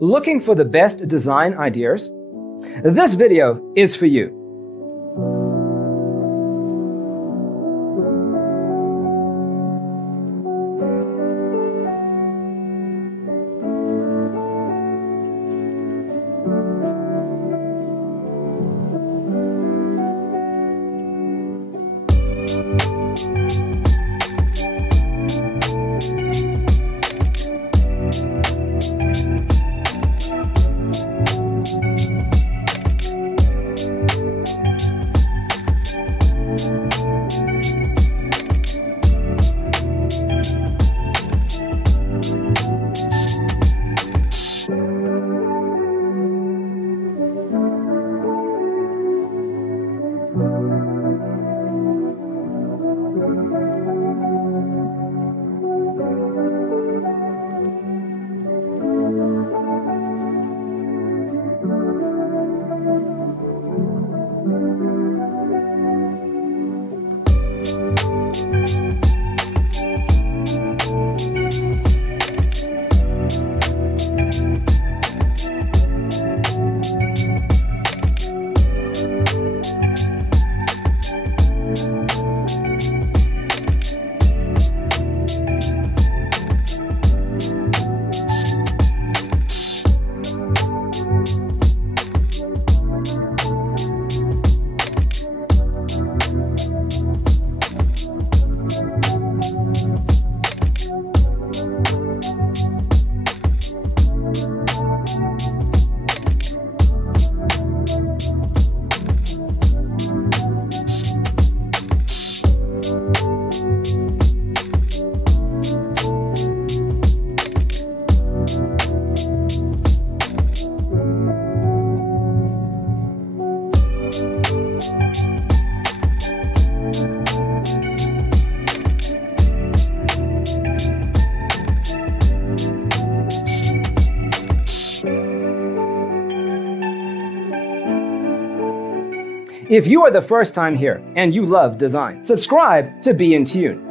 Looking for the best design ideas? This video is for you. If you are the first time here and you love design, subscribe to be in tune.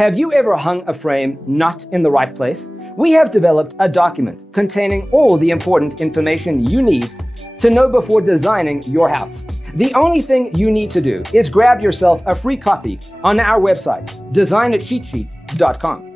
Have you ever hung a frame not in the right place? We have developed a document containing all the important information you need to know before designing your house. The only thing you need to do is grab yourself a free copy on our website, designercheatsheet.com.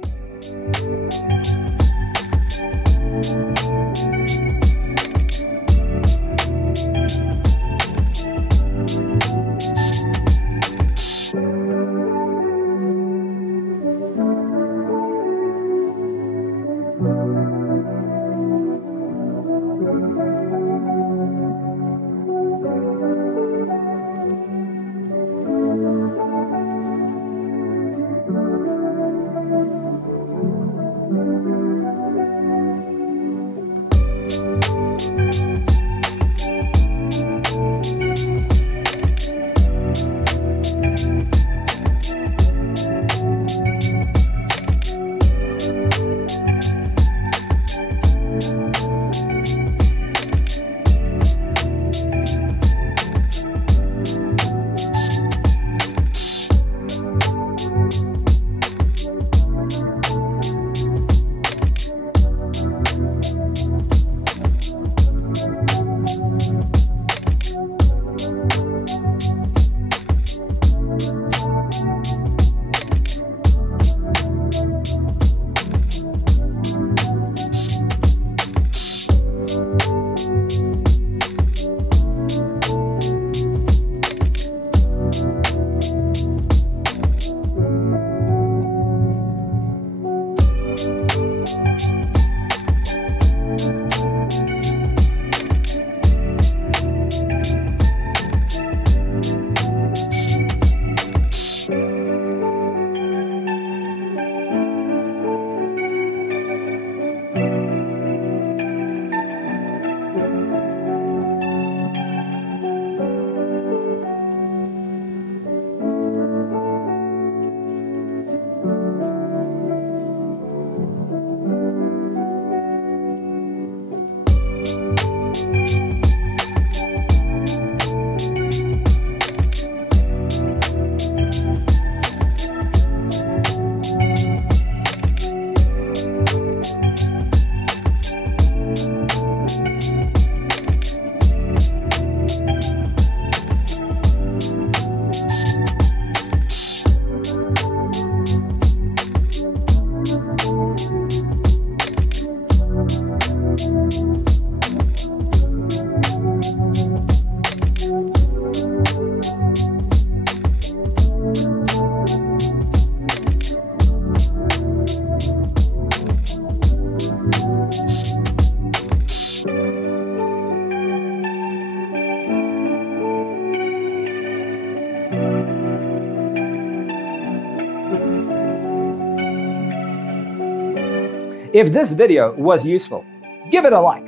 If this video was useful, give it a like.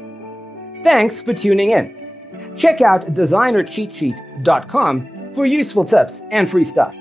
Thanks for tuning in. Check out designercheatsheet.com for useful tips and free stuff.